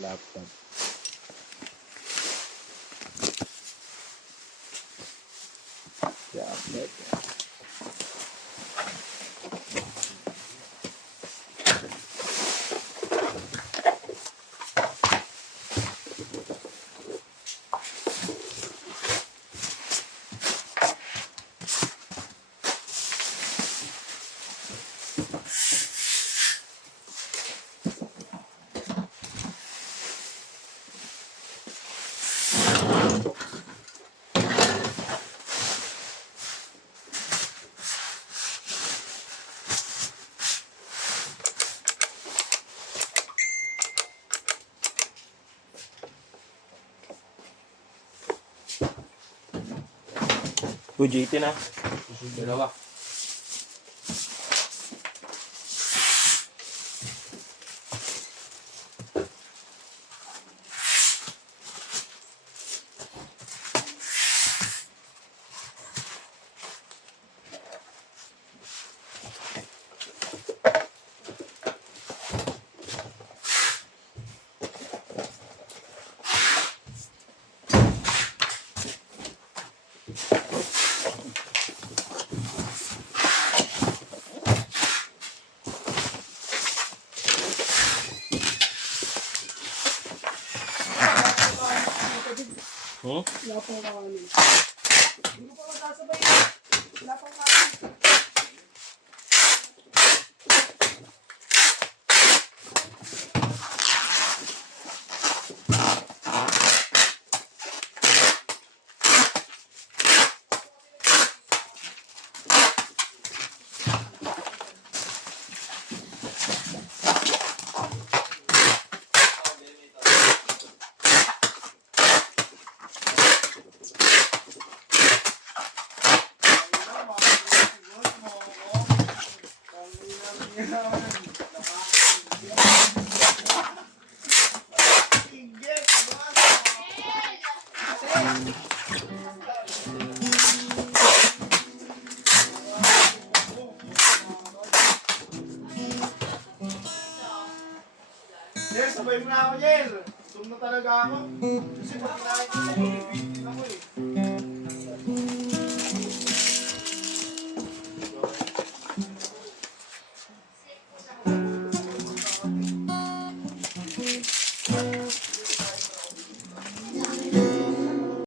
laptop. Jacket. GT na. Dalawa. Wala pong kawanin. Hindi ko pa masasabay. Wala pong kawanin. Yes, sabay mo na ako, Jel. Zoom na talaga ako. Kasi pag kinahin ko